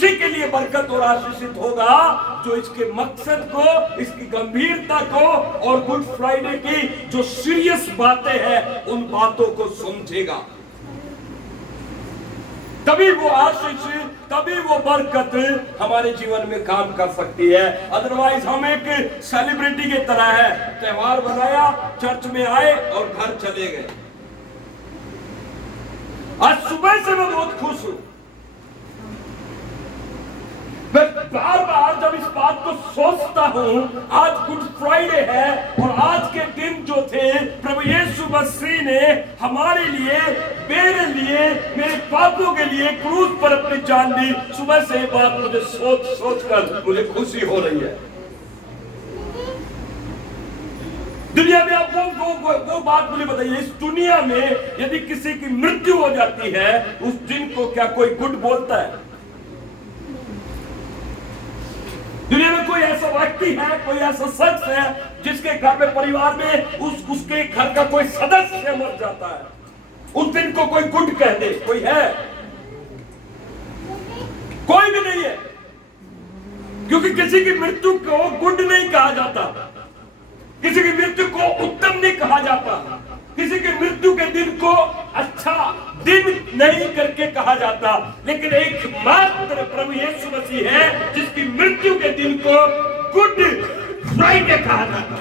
उसी के लिए बरकत और आशीषित होगा जो इसके मकसद को, इसकी गंभीरता को और गुड फ्राइडे की जो सीरियस बातें हैं उन बातों को समझेगा। तभी वो आशीष, तभी वो बरकत हमारे जीवन में काम कर सकती है। अदरवाइज हम एक सेलिब्रिटी की तरह है, त्योहार बनाया, चर्च में आए और घर चले गए। आज सुबह से मैं बहुत खुश हूं। मैं बार बार जब इस बात को सोचता हूं, आज गुड फ्राइडे है और आज के दिन जो थे प्रभु यीशु मसीह ने हमारे लिए, मेरे लिए, मेरे पापों के लिए क्रूस पर अपनी जान दी। सुबह से ये बात मुझे सोच कर मुझे खुशी हो रही है। दुनिया में आप वो बात मुझे बताइए, इस दुनिया में यदि किसी की मृत्यु हो जाती है उस दिन को क्या कोई गुड बोलता है? दुनिया में कोई ऐसा व्यक्ति है, कोई ऐसा शख्स है जिसके घर में, परिवार में उसके घर का कोई सदस्य मर जाता है, उस दिन को कोई गुड कह दे? कोई है? कोई भी नहीं है, क्योंकि किसी की मृत्यु को गुड नहीं कहा जाता, किसी की मृत्यु को उत्तम नहीं कहा जाता, किसी की मृत्यु के दिन को अच्छा दिन नहीं करके कहा जाता। लेकिन एक मात्र प्रभु यीशु मसीह है जिसकी मृत्यु के दिन को गुड फ्राइडे कहा जाता।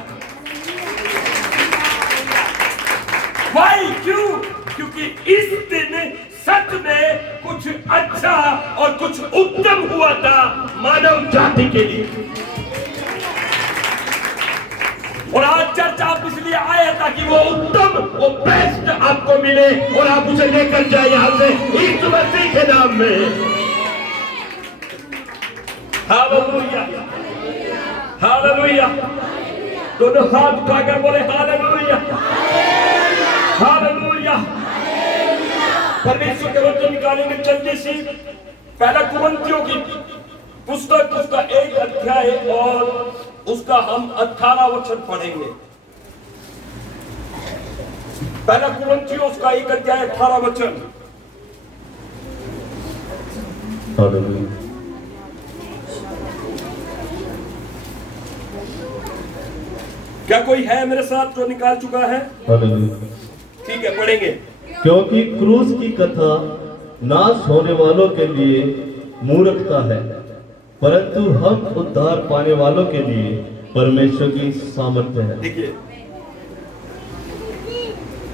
वाई? क्यों? क्योंकि इस दिन सच में कुछ अच्छा और कुछ उत्तम हुआ था मानव जाति के लिए। और आज चर्च आप इसलिए आए ताकि वो उत्तम, वो बेस्ट आपको मिले और आप उसे लेकर जाए यहां से यीशु मसीह के नाम में। Hallelujah, hallelujah. दोनों हाथ उठाकर बोले हालेलुया, हालेलुया। परमेश्वर के वचन निकालेंगे जल्दी से। पहला कुरिन्थियों की पुस्तक, उसका 1 अध्याय और उसका हम 18 वचन पढ़ेंगे। पहला कुरिन्थियों उसका 1 अध्याय 18 वचन। क्या कोई है मेरे साथ जो निकाल चुका है? ठीक है, पढ़ेंगे। क्योंकि क्रूस की कथा नाश होने वालों के लिए मूर्खता है, परंतु हम उद्धार पाने वालों के लिए परमेश्वर की सामर्थ्य है। देखिए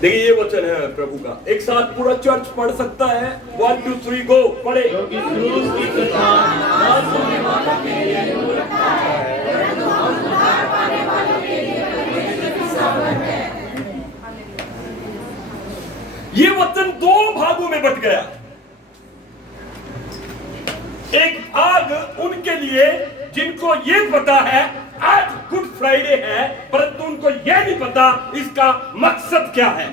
ये वचन है प्रभु का। एक साथ पूरा चर्च पढ़ सकता है। 1 2 3 गो, पढ़े। क्योंकि क्रूस की कथा नाश होने वालों के लिए मूर्खता है, परंतु हम उद्धार पाने वालों के लिए परमेश्वर की सामर्थ्य है। ये वचन 2 भागों में बट गया। एक भाग उनके लिए जिनको ये पता है आज गुड फ्राइडे है, परंतु उनको यह नहीं पता इसका मकसद क्या है।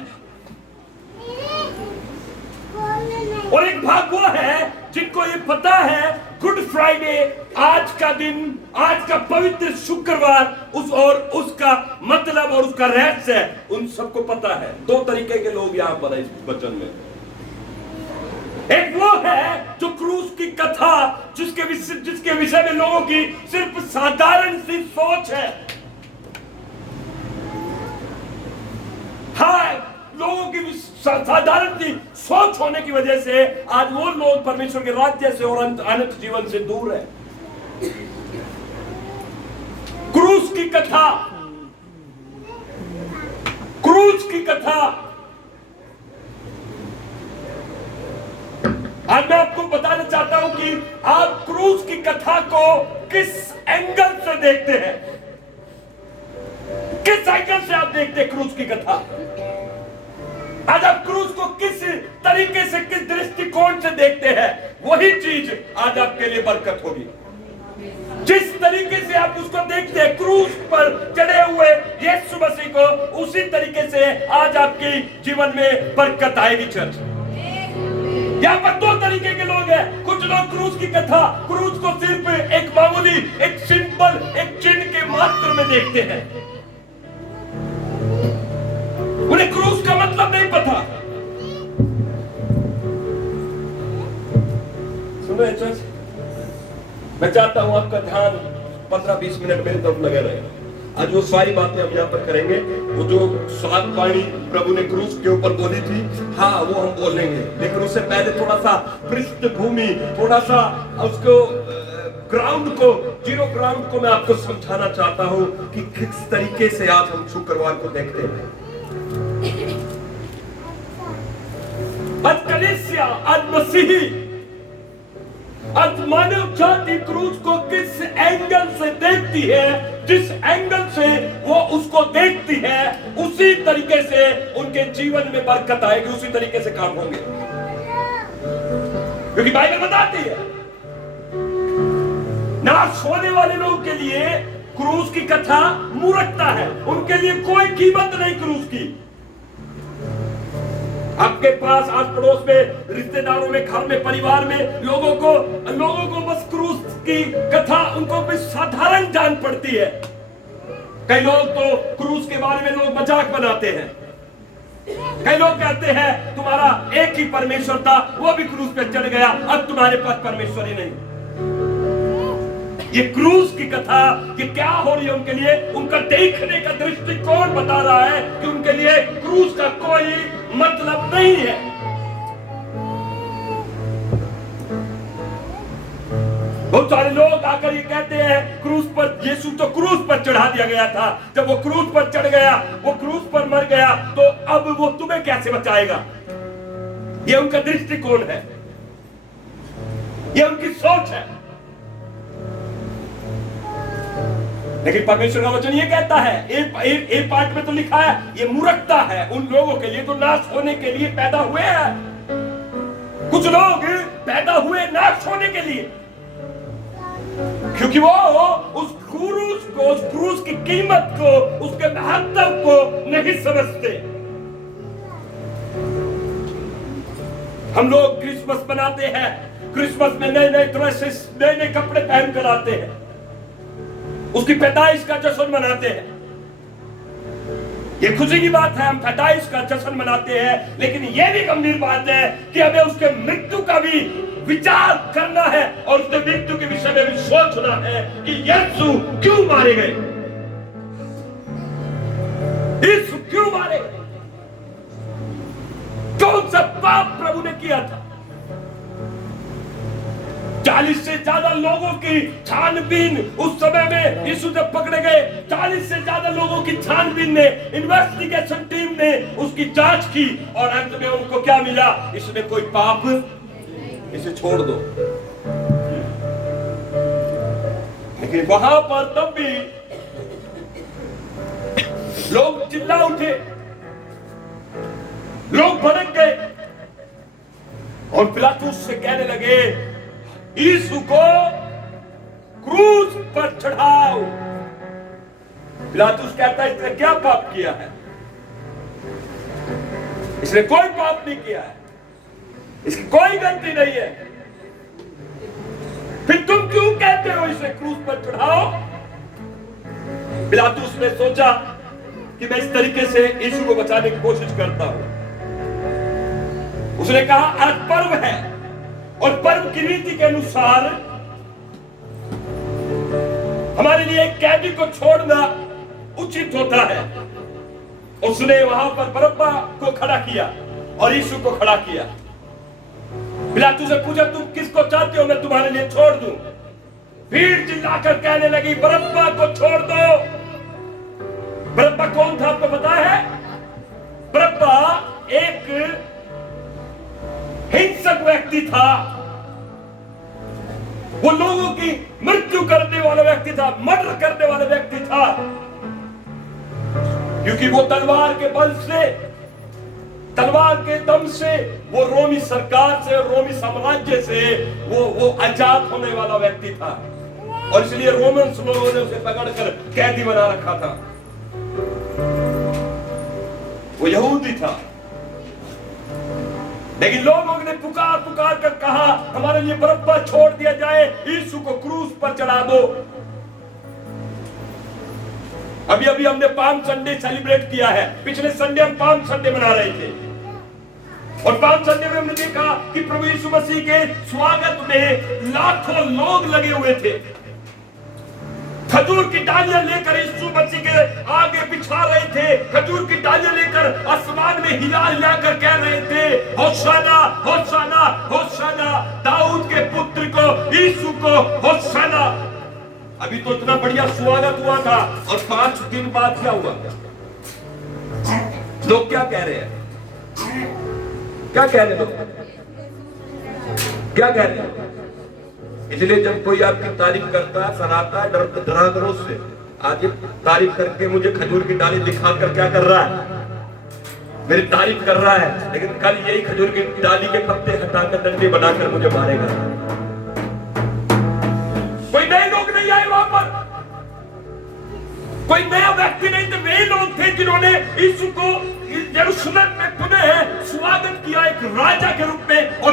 और एक भाग वो है जिनको ये पता है गुड फ्राइडे आज का दिन, आज का पवित्र शुक्रवार, और उसका मतलब और उसका रहस्य है, उन सबको पता है। 2 तरीके के लोग यहां पर है इस वचन में। एक वो है जो क्रूस की कथा, जिसके विषय में लोगों की सिर्फ साधारण सी सोच है। हाँ, लोगों की साधारण सी सोच होने की वजह से आज वो लोग परमेश्वर के राज्य से और अनंत जीवन से दूर है। क्रूस की कथा, क्रूस की कथा। आज मैं आपको बताना चाहता हूं कि आप क्रूस की कथा को किस एंगल से देखते हैं, किस एंगल से आप देखते हैं क्रूस की कथा। आज आप क्रूस को किस तरीके से, किस दृष्टिकोण से देखते हैं, वही चीज आज आपके लिए बरकत होगी। जिस तरीके से आप उसको देखते हैं, क्रूस पर चढ़े हुए यीशु मसीह को, उसी तरीके से आज आपके जीवन में बरकत आएगी। चर्च, यहाँ पर 2 तरीके के लोग हैं। कुछ लोग क्रूस की कथा, क्रूस को सिर्फ एक मामूली, एक सिंपल, एक चिन्ह के मात्र में देखते हैं। उन्हें क्रूस का मतलब नहीं पता। सुनो चर्च, मैं चाहता हूं आपका ध्यान 15-20 मिनट मेरी तरफ लगे रहे। आज वो सारी बातें हम यहाँ पर करेंगे। वो जो 7 वाणी प्रभु ने क्रूस के ऊपर बोली थी, हाँ वो हम बोलेंगे, लेकिन उससे पहले थोड़ा सा पृष्ठभूमि, थोड़ा सा उसको ग्राउंड को, जीरो ग्राउंड को मैं आपको समझाना चाहता हूं कि किस तरीके से आज हम शुक्रवार को देखते हैं। आज कलीसिया, आज मसीही, आज मानव जाति क्रूस को किस एंगल से देखती है, जिस एंगल से वो उसको देखती है, उसी तरीके से उनके जीवन में बरकत आएगी, उसी तरीके से काम होंगे। क्योंकि बाइबल बताती है नाश होने वाले लोगों के लिए क्रूस की कथा मूर्खता है, उनके लिए कोई कीमत नहीं क्रूस की। आपके पास आस पड़ोस में, रिश्तेदारों में, घर में, परिवार में लोगों को बस क्रूस की कथा उनको भी साधारण जान पड़ती है। कई लोग तो क्रूस के बारे में लोग मजाक बनाते हैं। कई लोग कहते हैं तुम्हारा एक ही परमेश्वर था, वो भी क्रूस पे चढ़ गया, अब तुम्हारे पास परमेश्वर ही नहीं। ये क्रूस की कथा ये क्या हो रही है उनके लिए, उनका देखने का दृष्टिकोण बता रहा है कि उनके लिए क्रूस का कोई मतलब नहीं है। बहुत सारे लोग आकर ये कहते हैं क्रूस पर, यीशु तो क्रूस पर चढ़ा दिया गया था, जब वो क्रूस पर चढ़ गया, वो क्रूस पर मर गया, तो अब वो तुम्हें कैसे बचाएगा। ये उनका दृष्टिकोण है, ये उनकी सोच है। लेकिन परमेश्वर का वचन ये कहता है, एक पार्ट में तो लिखा है ये मूर्खता है उन लोगों के लिए तो नाश होने के लिए पैदा हुए हैं। कुछ लोग पैदा हुए नाश होने के लिए, क्योंकि वो उस क्रूस की कीमत को, उसके महत्व को नहीं समझते। हम लोग क्रिसमस मनाते हैं, क्रिसमस में नए नए ड्रेसेस, नए नए कपड़े पहन कर आते हैं, उसकी पैदाइश का जश्न मनाते हैं। ये खुशी की बात है, हम पैदाइश का जश्न मनाते हैं, लेकिन यह भी गंभीर बात है कि हमें उसके मृत्यु का भी विचार करना है और उसके मृत्यु के विषय में भी सोचना है कि यीशु क्यों मारे गए, यीशु क्यों मारे गए, कौन सा पाप प्रभु ने किया था। 40 से ज्यादा लोगों की छानबीन उस समय में यीशु जब पकड़े गए, 40 से ज्यादा लोगों की छानबीन ने, इन्वेस्टिगेशन टीम ने उसकी जांच की और अंत में उनको क्या मिला, इसने कोई पाप, इसे छोड़ दो। लेकिन वहां पर तब भी लोग चिल्ला उठे, लोग भड़क गए और पिलातुस से कहने लगे यीशु को क्रूस पर चढ़ाओ। पिलातुस कहता है इसने क्या पाप किया है, इसने कोई पाप नहीं किया है, इसकी कोई गलती नहीं है, फिर तुम क्यों कहते हो इसे क्रूस पर चढ़ाओ। पिलातुस ने सोचा कि मैं इस तरीके से यीशु को बचाने की कोशिश करता हूं। उसने कहा आज पर्व है और पर्व की रीति के अनुसार हमारे लिए एक कैदी को छोड़ना उचित होता है। उसने वहां पर बरअब्बा को खड़ा किया और यीशु को खड़ा किया। पिलातुस से पूछा तुम किसको चाहते हो, मैं तुम्हारे लिए छोड़ दूं। भीड़ चिल्लाकर कहने लगी बरअब्बा को छोड़ दो। बरअब्बा कौन था आपको पता है? बरअब्बा एक हिंसक व्यक्ति था, वो लोगों की मृत्यु करने वाला व्यक्ति था, मर्डर करने वाला व्यक्ति था, क्योंकि वो तलवार के बल से, तलवार के दम से वो रोमी सरकार से, रोमी साम्राज्य से वो आजाद होने वाला व्यक्ति था और इसलिए रोमन्स लोगों ने उसे पकड़कर कैदी बना रखा था। वो यहूदी था, लेकिन लोगों ने पुकार पुकार कर कहा हमारे लिए बरअब्बा छोड़ दिया जाए, यीशु को क्रूस पर चढ़ा दो। अभी अभी हमने पाम संडे सेलिब्रेट किया है, पिछले संडे हम पाम संडे मना रहे थे। और 5 संडे में हमने देखा कि प्रभु यीशु मसीह के स्वागत में लाखों लोग लगे हुए थे, खजूर की डालियां लेकर यीशु मसीह के आगे बिछा रहे थे, खजूर की डालियां लेकर आसमान में हिला हिला कर कह रहे थे, होशाना होशाना होशाना, दाऊद के पुत्र को, यीशु को होशाना। अभी तो इतना बढ़िया स्वागत हुआ था, और 5 दिन बाद क्या हुआ? लोग क्या कह रहे हैं? क्या कह रहे लोग? क्या कह रहे हैं? इसलिए जब कोई आपकी तारीफ करता है, सराहता है, डरा करो उससे। आज तारीफ करके मुझे खजूर की डाली दिखाकर क्या कर रहा है? मेरी तारीफ कर रहा है, लेकिन कल यही खजूर की डाली के पत्ते हटाकर डंडे बनाकर मुझे मारेगा। कोई नए लोग नहीं आए वहां पर, कोई नया व्यक्ति नहीं थे, वे लोग थे जिन्होंने यीशु को यरूशलेम में पुनः स्वागत किया एक राजा के रूप में। और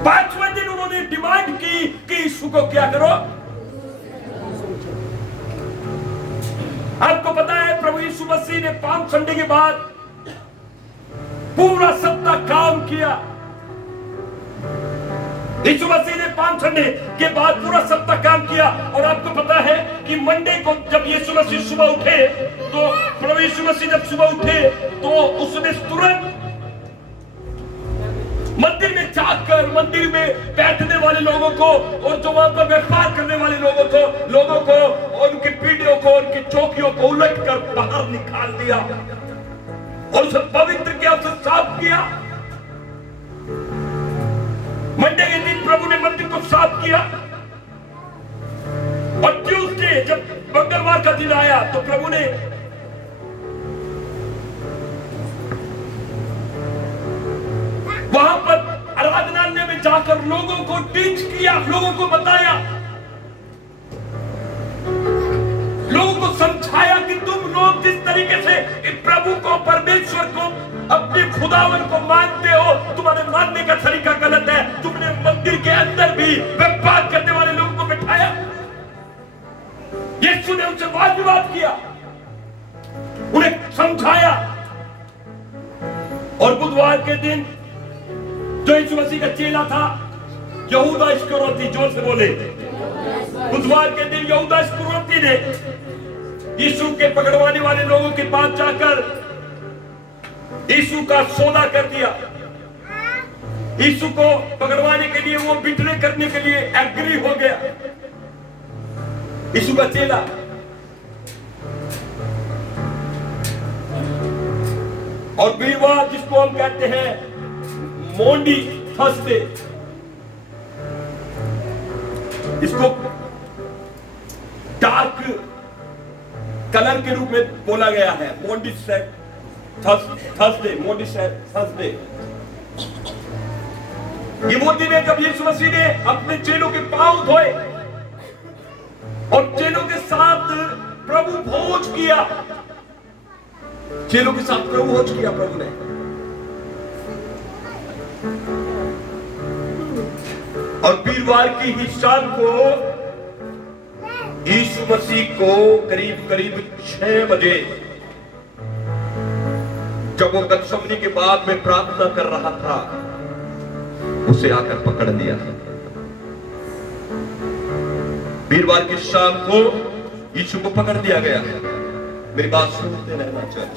5वें दिन उन्होंने डिमांड की कि यीशु को क्या करो। आपको पता है प्रभु यीशु मसीह ने 5 संडे के बाद पूरा सप्ताह काम किया। यीशु मसीह ने 5 संडे के बाद पूरा सप्ताह काम किया। और आपको पता है कि मंडे को जब यीशु मसीह सुबह उठे, तो प्रभु यीशु मसीह जब सुबह उठे तो उसने तुरंत मंदिर में जाकर मंदिर में बैठने वाले लोगों को और जो वहां पर व्यापार करने वाले लोगों को और उनकी पीढ़ियों को, उनकी चौकियों को उलट कर बाहर निकाल दिया और उसे पवित्र किया, उसे साफ किया। मंडे के दिन प्रभु ने मंदिर को साफ किया। और ट्यूसडे जब मंगलवार का दिन आया तो प्रभु ने वहां पर आराधनालय में जाकर लोगों को टीच किया, लोगों को बताया, लोगों को समझाया कि तुम लोग जिस तरीके से प्रभु को, परमेश्वर को, अपने खुदावन को मानते हो, तुम्हारे मानने का तरीका गलत है। तुमने मंदिर के अंदर भी व्यापार करने वाले लोगों को बिठाया। यीशु ने उनसे वाद विवाद किया, उन्हें समझाया। और बुधवार के दिन जो यीशु मसीह का चेला था यहूदा इस्करियोती, जोर से बोले, बुधवार के दिन यहूदा इस्करियोती ने यीशु के पकड़वाने वाले लोगों के पास जाकर यीशु का सौदा कर दिया। यीशु को पकड़वाने के लिए, वो बिटरे करने के लिए एग्री हो गया। यीशु का चेला और वीरवार जिसको हम कहते हैं मोंडी थर्सडे, इसको डार्क कलर के रूप में बोला गया है, मोंडी थर्सडे, मोंडी थर्सडे। ये वो दिन है जब यीशु मसीह ने अपने चेलों के पांव धोए और चेलों के साथ प्रभु भोज किया। चेलों के साथ प्रभु भोज किया प्रभु ने। और वीरवार की ही शाम को यीशु मसीह को करीब 6 बजे जब वो गतसमनी के बाद में प्रार्थना कर रहा था, उसे आकर पकड़ लिया। वीरवार की शाम को यीशु को पकड़ लिया गया। मेरी बात सुनते रहना चर्च।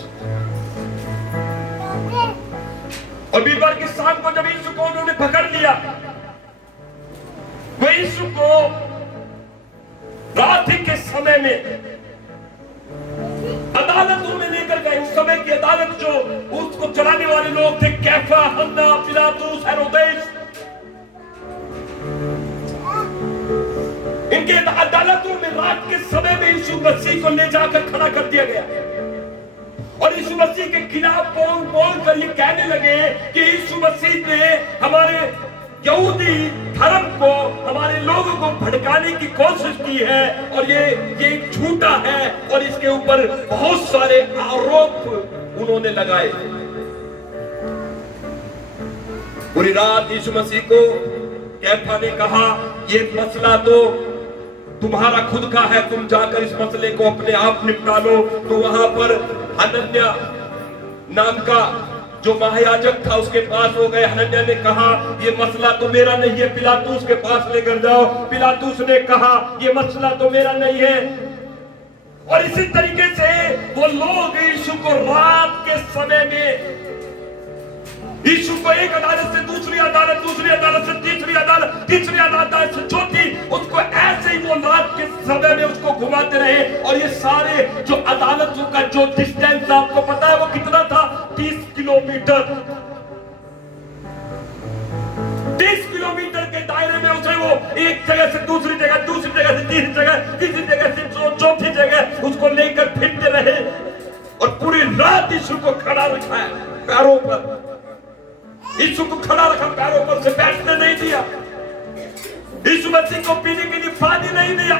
और वीरवार की शाम को जब यीशु को उन्होंने पकड़ लिया, वो यीशु को रात्रि के समय में अदालतों में लेकर गए। उस समय की अदालत जो उसको चलाने वाले लोग थे, कैफा, हन्ना, पिलातुस, हेरोदेस, इनके अदालतों में रात के समय में यीशु मसीह को ले जाकर खड़ा कर दिया गया। और यीशु मसीह के खिलाफ बोल कर ये कहने लगे कि यीशु मसीह ने हमारे यहूदी धर्म को, हमारे लोगों को भड़काने की कोशिश की है और ये झूठा है। और इसके ऊपर बहुत सारे आरोप उन्होंने लगाए। पूरी रात यीशु मसीह को कैफा ने कहा, ये मसला तो तुम्हारा खुद का है, तुम जाकर इस मसले को अपने आप निपटा लो। तो वहां पर हनन्या नाम का जो महायाजक था उसके पास हो गए। हनन्याह ने कहा ये मसला तो मेरा नहीं है, पिलातुस के पास लेकर जाओ। पिलातुस ने कहा ये मसला तो मेरा नहीं है। और इसी तरीके से वो लोग यीशु को रात के समय में, यीशु को एक अदालत से दूसरी अदालत, दूसरी अदालत से तीसरी अदालत, तीसरी अदालत से चौथी, उसको ऐसे ही वो रात के समय में उसको घुमाते रहे। और ये सारे जो अदालतों का जो डिस्टेंस आपको पता है वो कितना था? 30 किलोमीटर। 30 किलोमीटर के दायरे में उसे वो एक जगह से दूसरी जगह, दूसरी जगह से तीसरी जगह, तीसरी जगह से चौथी जगह उसको लेकर फिरते रहे। और पूरी रात यीशु को खड़ा रखा है पैरों पर, यीशु को खड़ा रखा पैरों पर, से बैठने नहीं दिया। यीशु मसीह को पीने के लिए पानी नहीं दिया।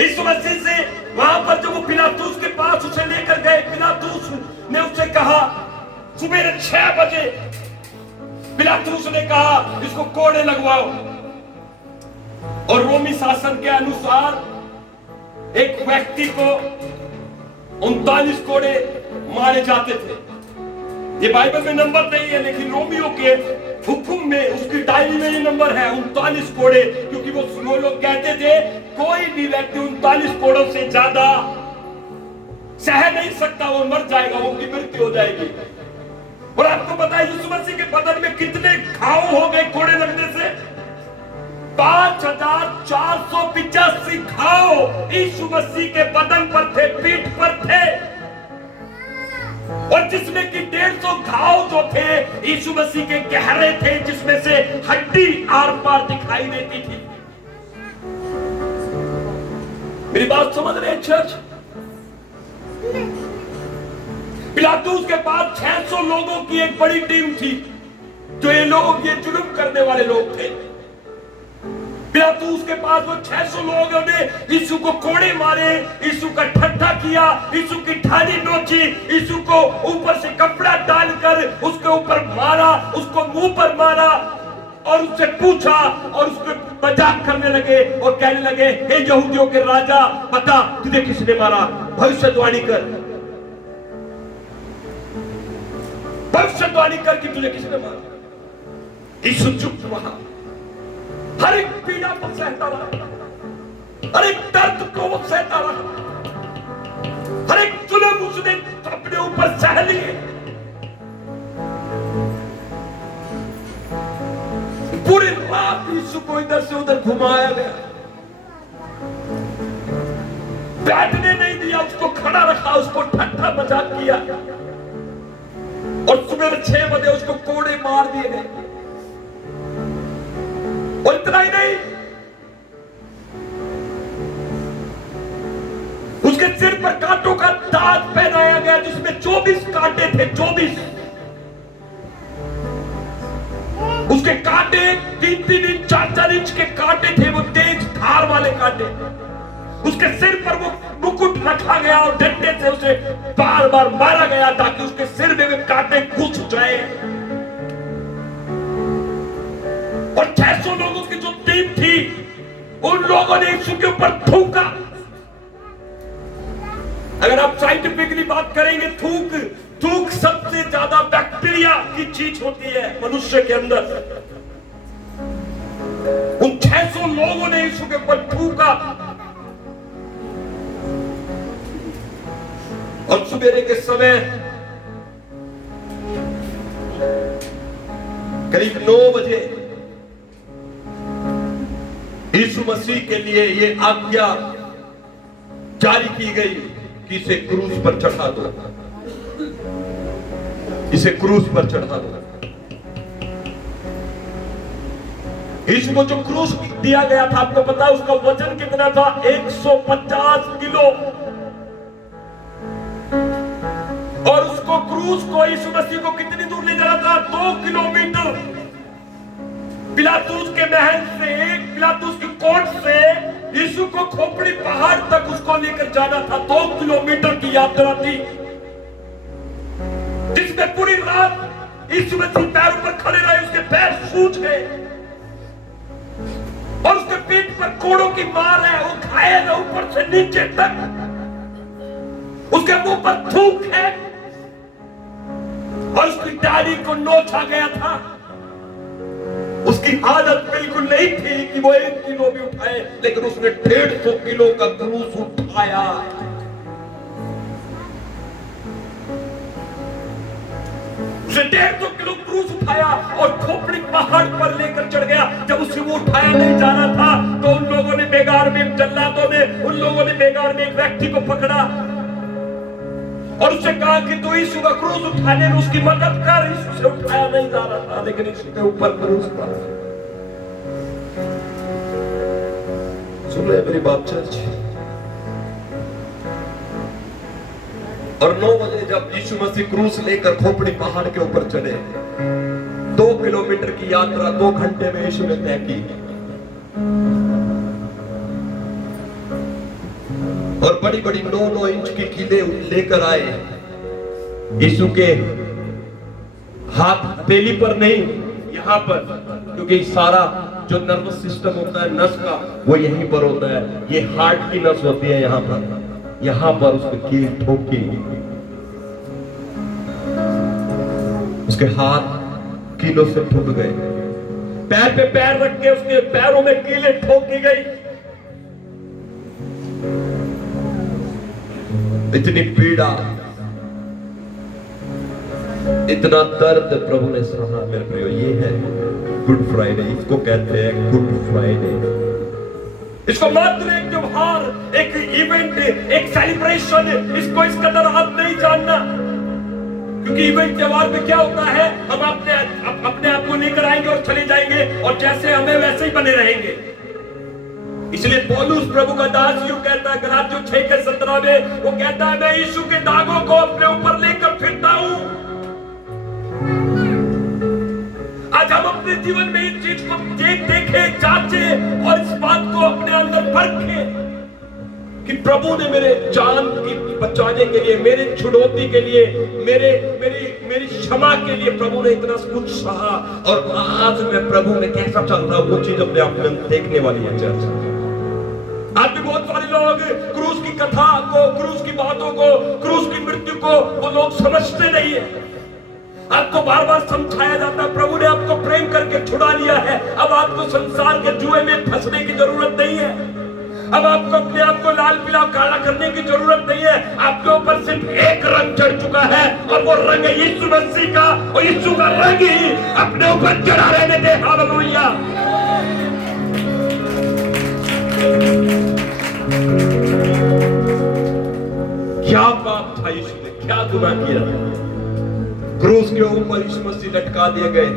यीशु मसीह से वहां पर जब वो पिलातुस के पास उसे लेकर गए, पिलातुस ने उससे कहा सुबह 6 बजे, पिलातुस ने कहा इसको कोड़े लगवाओ। और रोमी शासन के अनुसार एक व्यक्ति को 39 कोड़े मारे जाते थे। ये बाइबल में नंबर नहीं है, लेकिन रोमियो के हुक्म में, उसकी डायरी में ये नंबर है 39 कोड़े। क्योंकि वो लोग कहते थे कोई भी व्यक्ति 39 कोड़ों से ज्यादा सह नहीं सकता, वो मर जाएगा, उनकी मृत्यु हो जाएगी। और आपको पता है यीशु मसीह के बदन में कितने घाव हो गए कोड़े लगने से? 5485 घाव यीशु मसीह के बदन पर थे, पीठ पर थे। और जिसमें कि 150 घाव जो थे यीशु मसीह के गहरे थे, जिसमें से हड्डी आर पार दिखाई देती थी। मेरी बात समझ रहे हैं चर्च? पिलातुस के पास 600 लोगों की एक बड़ी टीम थी, जो ये लोग, ये जुल्म करने वाले लोग थे। पिलातुस के पास वो 600 लोगों ने यीशु को कोड़े मारे, यीशु का ठट्ठा किया, यीशु की ठानी नोची, यीशु को ऊपर से कपड़ा डालकर उसके ऊपर मारा, उसको मुंह पर मारा और उससे पूछा और उसको मजाक करने लगे और कहने लगे हे यहूदियों के राजा, बता तुझे किसने मारा? भविष्यवाणी कर, भविष्यवाणी कर कि तुझे किसने मारा। यीशु चुप रहा, हर एक पीड़ा को सहता रहा, हर एक दर्द को वो सहता रहा, हर एक जुल्म उसने अपने ऊपर सह लिए। पूरी रात यीशु को इधर से उधर घुमाया गया, बैठने नहीं दिया, उसको खड़ा रखा, उसको ठट्ठा मजाक किया। और सुबह 6 बजे उसको कोड़े मार दिए गए। और इतना ही नहीं, उसके सिर पर कांटों का ताज पहनाया गया, जिसमें 24 कांटे थे। 24 उसके कांटे 3-3 इंच 4-4 इंच के कांटे थे, वो तेज धार वाले कांटे। उसके सिर पर वो मुकुट रखा गया और डंडे से उसे बार बार मारा गया ताकि उसके सिर में वे कांटे घुस जाए। और 600 लोगों की जो टीम थी, उन लोगों ने यीशु के ऊपर थूका। अगर आप साइंटिफिकली बात करेंगे, थूक सबसे ज्यादा बैक्टीरिया की चीज होती है मनुष्य के अंदर। उन 600 लोगों ने यीशु के ऊपर थूका। और सुबेरे के समय करीब 9 बजे यीशु मसीह के लिए ये आज्ञा जारी की गई कि इसे क्रूस पर चढ़ा दो, इसे क्रूस पर चढ़ा दो। यीशु को जो क्रूस दिया गया था, आपको पता है उसका वजन कितना था? 150 किलो। और उसको क्रूस को, यीशु मसीह को कितनी दूर ले जाना था? 2 किलोमीटर। पिलातुस के महल से, पिलातुस की कोर्ट से यीशु को खोपड़ी पहाड़ तक उसको लेकर जाना था। 2 किलोमीटर की यात्रा थी, जिसमें पूरी रात यीशु मसीह पैरों पर खड़े रहे। उसके पैर सूज गए और उसके पीठ पर कोड़ों की मार है, वो घायल है ऊपर से नीचे तक। उसके मुंह पर थूक है और उसकी दाढ़ी को नोचा गया था। उसकी आदत बिल्कुल नहीं थी कि वो 1 किलो भी उठाए, लेकिन उसने 150 किलो का क्रूस उठाया। उसने 150 किलो क्रूस उठाया और खोपड़ी पहाड़ पर लेकर चढ़ गया। जब उसे वो उठाया नहीं जा रहा था तो उन लोगों ने बेगार में, जल्लादों ने, उन लोगों ने बेगार में एक व्यक्ति को पकड़ा और उससे कहा कि तू यीशु का क्रूस उठाने में उसकी मदद कर। यीशु से उठाया नहीं जा रहा था, लेकिन यीशु के ऊपर क्रूस था। सुन रहे मेरी बात चर्च? और 9 बजे जब यीशु मसीह क्रूस लेकर खोपड़ी पहाड़ के ऊपर चले, 2 किलोमीटर की यात्रा 2 घंटे में यीशु ने तय की। और बड़ी बड़ी 9-9 इंच की कीलें लेकर आए। यीशु के हाथ हथेली पर नहीं, यहां पर, क्योंकि सारा जो नर्वस सिस्टम होता है, नस का, वो यहीं पर होता है। ये हार्ट की नस होती है यहां पर उसके कील ठोकी। उसके हाथ कीलों से ठुक गए। पैर पे पैर रख के उसके पैरों में कीलें ठोकी गई। इतनी पीड़ा, इतना दर्द प्रभु ने सहा। मेरे प्रियो, ये है गुड फ्राइडे। इसको कहते हैं गुड फ्राइडे। इसको मात्र एक त्योहार, एक इवेंट, एक सेलिब्रेशन, इसको इस कदर आप नहीं जानना। क्योंकि इवेंट त्योहार में क्या होता है, हम अपने आप को लेकर आएंगे और चले जाएंगे और जैसे हमें वैसे ही बने रहेंगे। इसलिए पौलुस प्रभु का दास यूं कहता है, गलातियों 6:17 में वो कहता है, मैं यीशु के दागों को अपने ऊपर लेकर फिरता हूं। आज हम अपने जीवन में इस चीज को देखें, जांचें और इस बात को अपने अंदर परखें कि प्रभु ने मेरे जान की बचाने के लिए, मेरे छुड़ौती के लिए, मेरी क्षमा के लिए प्रभु ने इतना कुछ सहा। और आज मैं प्रभु में कैसा चल रहा हूं, वो चीज अपने आप में देखने वाली है चर्च। आज भी बहुत सारे लोग क्रूस की कथा को, क्रूस की बातों को, क्रूस की मृत्यु को वो लोग समझते नहीं है। आपको बार बार समझाया जाता है, प्रभु ने आपको प्रेम करके छुड़ा लिया है, अब आपको संसार के जुए में फंसने की जरूरत नहीं है। अब आपको अपने आप को लाल पीला काला करने की जरूरत नहीं है। आपके ऊपर सिर्फ एक रंग चढ़ चुका है और वो रंग है यीशु मसीह का, और यीशु का रंग ही अपने ऊपर चढ़ा रहने दे। हालेलुया। क्या पाप था यीशु ने, क्या गुनाह किया? क्रूस के ऊपर यीशु मसीह लटका दिए गए।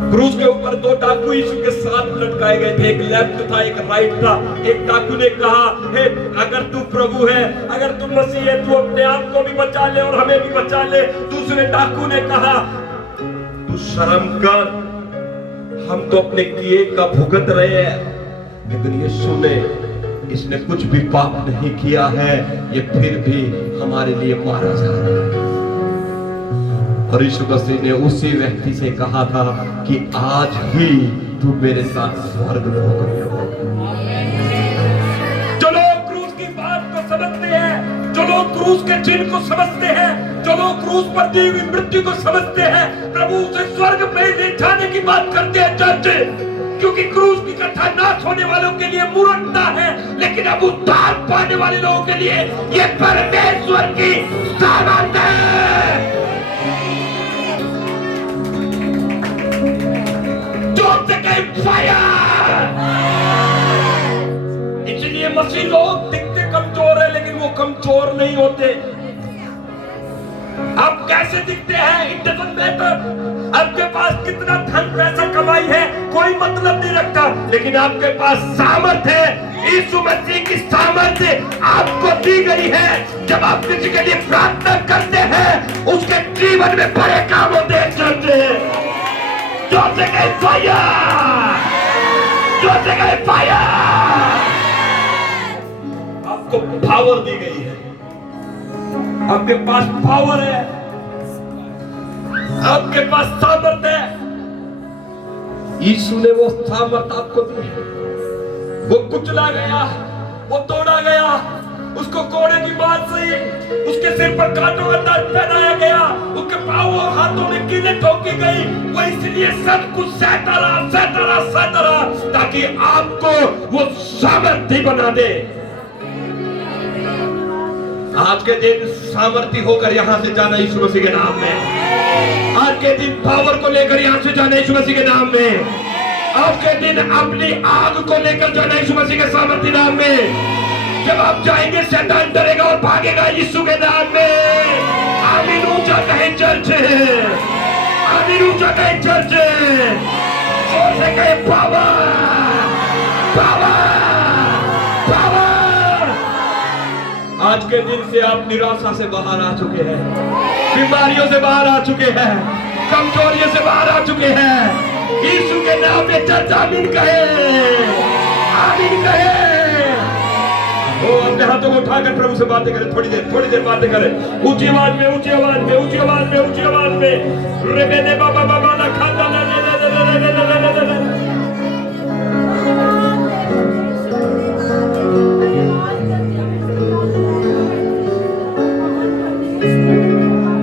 क्रूस के ऊपर 2 डाकू यीशु के साथ लटकाए गए थे, एक लेफ्ट था, एक राइट था। एक डाकू ने कहा, हे अगर तू प्रभु है, अगर तू मसीह है, तू अपने आप को भी बचा ले और हमें भी बचा ले। दूसरे डाकू ने कहा, तू शर्म कर, हम तो अपने किए का भुगत रहे हैं। लेकिन यीशु ने, इसने कुछ भी पाप नहीं किया है, ये फिर भी हमारे लिए मारा जा रहा है। और यीशु मसीह ने उसी व्यक्ति से कहा था कि आज ही तू मेरे साथ स्वर्ग में होगा। जो लोग क्रूस की बात को समझते हैं, जो लोग क्रूस के चिन्ह को समझते हैं, जो लोग क्रूस पर दी हुई मृत्यु को समझते हैं, प्रभु उसे स्वर्ग में ले जाने की बात करते हैं चर्च। क्योंकि क्रूस की कथा नाश होने वालों के लिए मूर्खता है, लेकिन अब उद्धार पाने वाले लोगों के लिए ये परमेश्वर की सामर्थ है। इसलिए मसीह लोग दिखते कमजोर है, लेकिन वो कमजोर नहीं होते। आप कैसे दिखते हैं, इट डजंट मैटर। आपके पास कितना धन पैसा कमाई है, कोई मतलब नहीं रखता, लेकिन आपके पास सामर्थ है। यीशु मसीह की सामर्थ्य आपको दी गई है। जब आप किसी के लिए प्रार्थना करते हैं, उसके जीवन में बड़े काम होते हैं। चलते हैं जो से गए फायर, जो से गए फायर। आपको पावर दी गई है, आपके पास पावर है, आपके पास सामर्थ है। यीशु ने वो सामर्थ आपको दी। वो कुचला गया, वो तोड़ा गया, उसको कोड़े की बात सही, उसके सिर पर कांटों का ताज पहनाया गया, उसके पांव और हाथों में कीलें ठोकी गई। वो इसलिए सब कुछ सहता रहा ताकि आपको वो सामर्थी बना दे। आज के दिन सामर्थी होकर यहां से जाना यीशु मसीह के नाम में। आज के दिन पावर को लेकर यहां से जाना यीशु मसीह के नाम में। आज के दिन अपनी आग को लेकर जाना यीशु मसीह के सामर्थी नाम में। जब आप जाएंगे शैतान डरेगा और भागेगा यीशु के नाम में। आमीन ऊंचा कहे चर्च, आमीन ऊंचा कहे चर्च, जोर से कहे पावर, पावर, पावर। आज के दिन से आप निराशा से बाहर आ चुके हैं, बीमारियों से बाहर आ चुके हैं, कमजोरियों से बाहर आ चुके हैं। यीशु के नाम में चर्च आमीन कहे, आमीन कहे। वो अपने हाथों को उठाकर प्रभु से बातें करें, थोड़ी देर बातें करें, ऊंची आवाज में, ऊंची आवाज में, ऊंची आवाज में, ऊंची आवाज में। रेबेने बाबा बाबा ना खाता ना ले ले ले ले ले ले ले।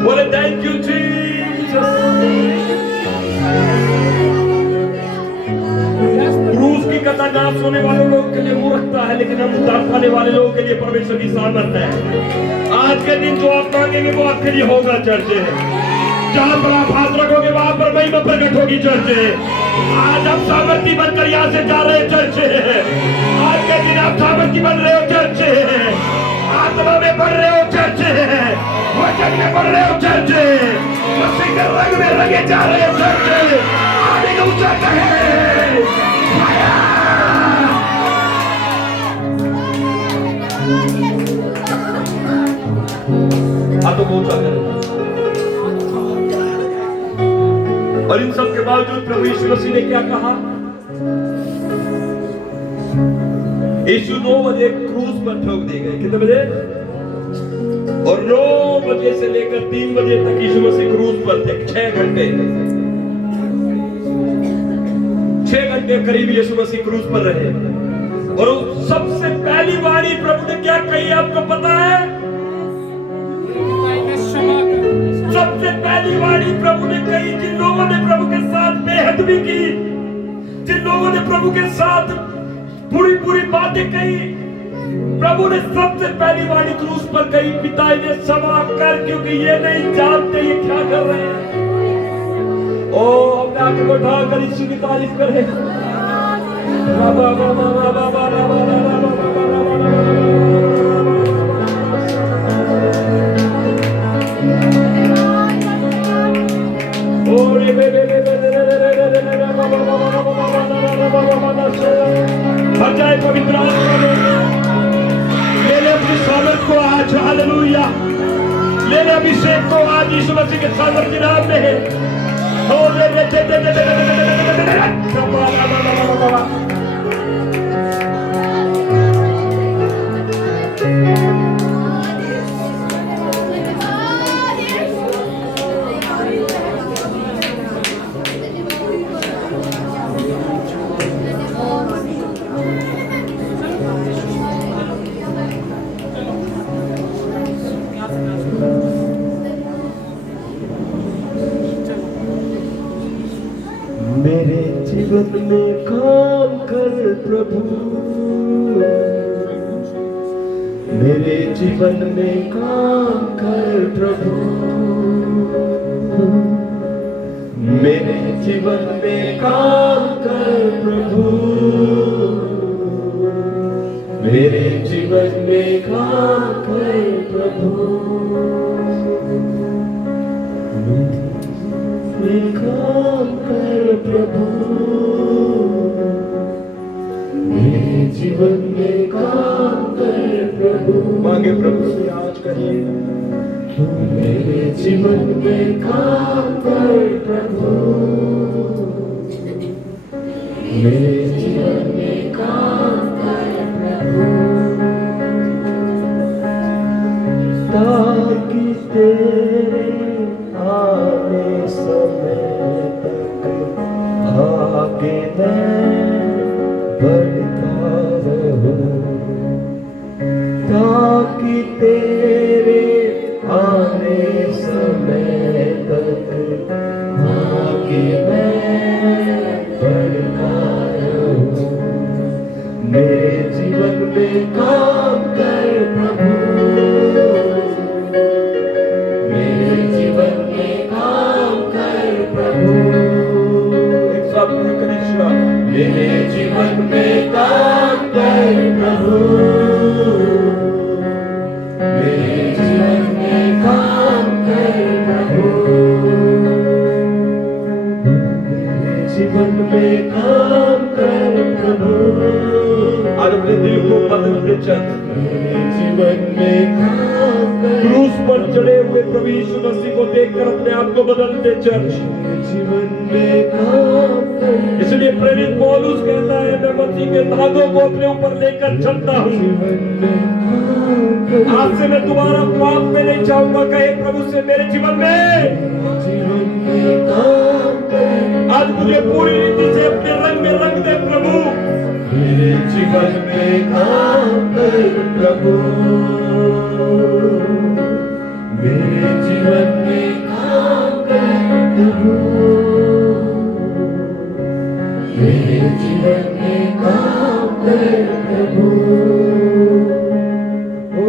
बोले थैंक यू जीसस। क्रूस की कथा नाश होने वाले लोगों के लिए मूर्खता है, लेकिन हम उद्धार पाने वाले लोगों के लिए परमेश्वर की सामर्थ है। आज के दिन जो आप मांगेंगे वो आपके लिए होगा चर्च। जहां पर आप हाथ रखोगे वहां पर महिमा प्रकट होगी चर्च। आज आप सामर्थी बनकर यहाँ से जा रहे चर्च। आज के दिन आप सामर्थी बन रहे हो चर्च, आत्मा में बढ़ रहे हो चर्च, वचन में बढ़ रहे हो चर्च, मसीह के रंग में रंगे जा रहे हो चर्च। आमीन ऊंचा कहे। हाथों को ऊंचा करें। और इन सब के बावजूद प्रभु यीशु मसीह ने क्या कहा? यीशु 9 बजे क्रूस पर ठोक दिए गए। कितने बजे? और 9 बजे से लेकर 3 बजे तक यीशु मसीह क्रूस पर थे। 6 घंटे, 6 घंटे करीब यीशु मसीह क्रूस पर रहे। और सबसे पहली वाणी प्रभु ने क्या कही आपको पता है? सबसे पहली वाणी प्रभु ने कही, जिन लोगों ने प्रभु के साथ बेअदबी की, जिन लोगों ने प्रभु के साथ बुरी बुरी बातें कही, प्रभु ने सबसे पहली वाणी क्रूस पर कही, पिता इन्हें क्षमा कर, क्योंकि ये नहीं जानते ये क्या कर रहे हैं। ओ अपने आंखों को उठाकर यीशु की तारीफ करें। बाबा बाबा बाबा बाबा बाबा हर जाए पवित्र आत्मा ले ले अपनी सामर्थ को आज, हालेलुया, ले ले अभिषेक को आज यीशु मसीह के सामर्थ के नाम में है। ओ ले ले ले ले ले मेरे जीवन में काम कर प्रभु, मेरे जीवन में काम कर प्रभु, मेरे जीवन में काम कर प्रभु, मेरे जीवन में काम कर प्रभु, काम कर प्रभु, मेरे जीवन में काम कर प्रभु। मांगे प्रभु से आज कहिए, मेरे जीवन में काम कर प्रभु, मेरे जीवन में काम कर प्रभु, ताकि तेरे आने समय तक आगे मैं बढ़ता रहूं, मेरे जीवन में काम कर प्रभु, मेरे जीवन में काम कर प्रभु, मेरे जीवन में काम कर प्रभु। आज अपने दिल को बदलते चल, मेरे जीवन में काम कर, क्रूस पर चढ़े हुए प्रभु यीशु मसीह को देखकर अपने आप को बदलते चल। मेरे जीवन में काम कर, इसलिए प्रेरित पौलुस कहता है, मैं मसीह के दागों को अपने ऊपर लेकर चलता हूँ। जीवन में काम कर, आज से मैं दोबारा पाप में नहीं जाऊंगा, कहे प्रभु से मेरे जीवन में जीवन में काम कर, आज मुझे पूरी रीति से अपने रंग में रंग दे प्रभु। मेरे जीवन में काम कर प्रभु, मेरे जीवन में काम कर प्रभु, मेरे जीवन में काम कर प्रभु। ओ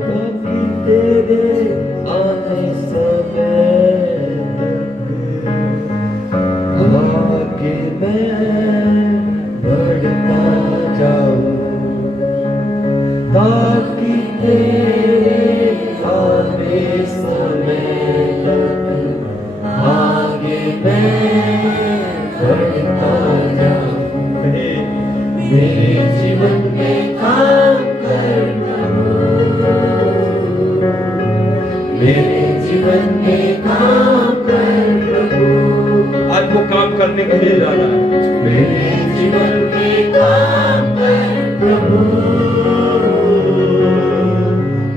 ताकि तेरे आने समय आगे मैं बढ़ता जाऊं, ताकि तेरे आने समय तक आगे मैं बढ़ता जाऊं। मेरे जीवन में काम कर प्रभु, मेरे जीवन में काम कर प्रभु। आज वो काम करने के लिए जा रहा है। मेरे जीवन में काम कर प्रभु,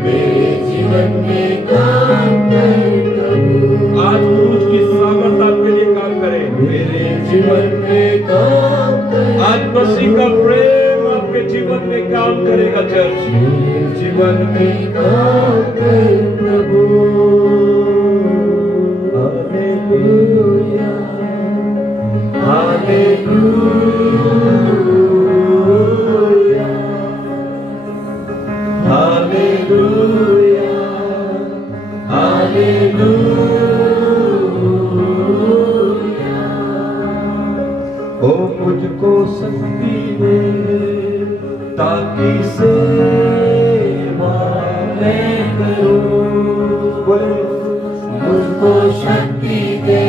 मेरे जीवन में काम कर प्रभु। आज क्रूस की सामर्थ आपके लिए काम करे। मेरे जीवन में काम कर, आज मसीह का प्रेम आपके जीवन में काम करेगा चर्च। मेरे जीवन में काम कर प्रभु। Hallelujah, hallelujah, hallelujah, hallelujah. ओ मुझको शक्ति दे ताकि सेवा मैं करूं, बोले मुझको शक्ति दे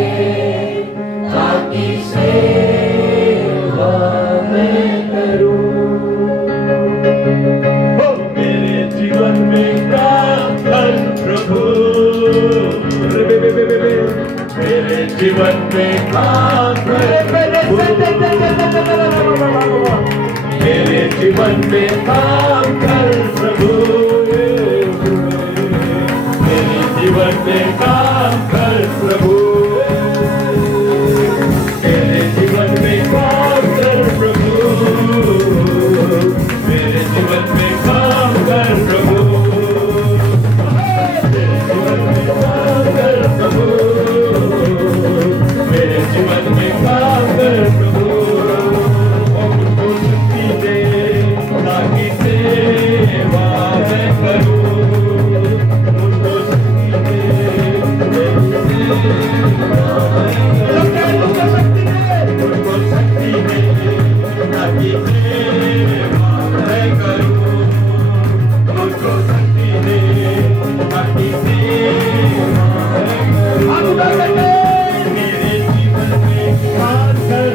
ताकि सेवा मैं करूं। ओ मेरे जीवन में काम कर प्रभु, मेरे जीवन में काम कर प्रभु, मेरे जीवन में काम कर प्रभु, मेरे जीवन में काम कर प्रभु, मेरे जीवन में काम कर प्रभु, मेरे जीवन में काम कर प्रभु, मेरे जीवन में काम कर प्रभु। मुझको शक्ति दे ताकि सेवा मैं करूं, मुझको शक्ति दे, मुझको शक्ति दे ताकि सेवा मैं करूं, मुझको शक्ति दे ताकि सेवा मैं करूं। मेरे जीवन में काम कर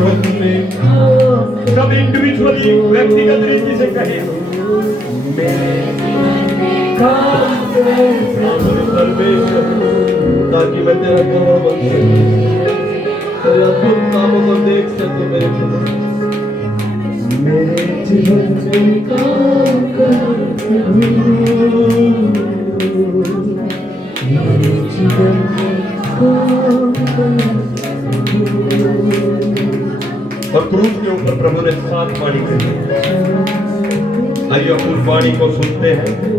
जीवन में काम कर। सब इंडिविजुअली व्यक्तिगत रीति से कहें, काम कर मेरे परमेश्वर, ताकि मैं तेरा गवाह बन सकूं, तेरे अद्भुत कामों को देख सकूं मेरे प्रभु। मेरे जीवन में काम कर प्रभु, मेरे जीवन में काम कर प्रभु। और क्रूस के ऊपर प्रभु ने 7 वाणी कही। आइए उस वाणी को सुनते हैं।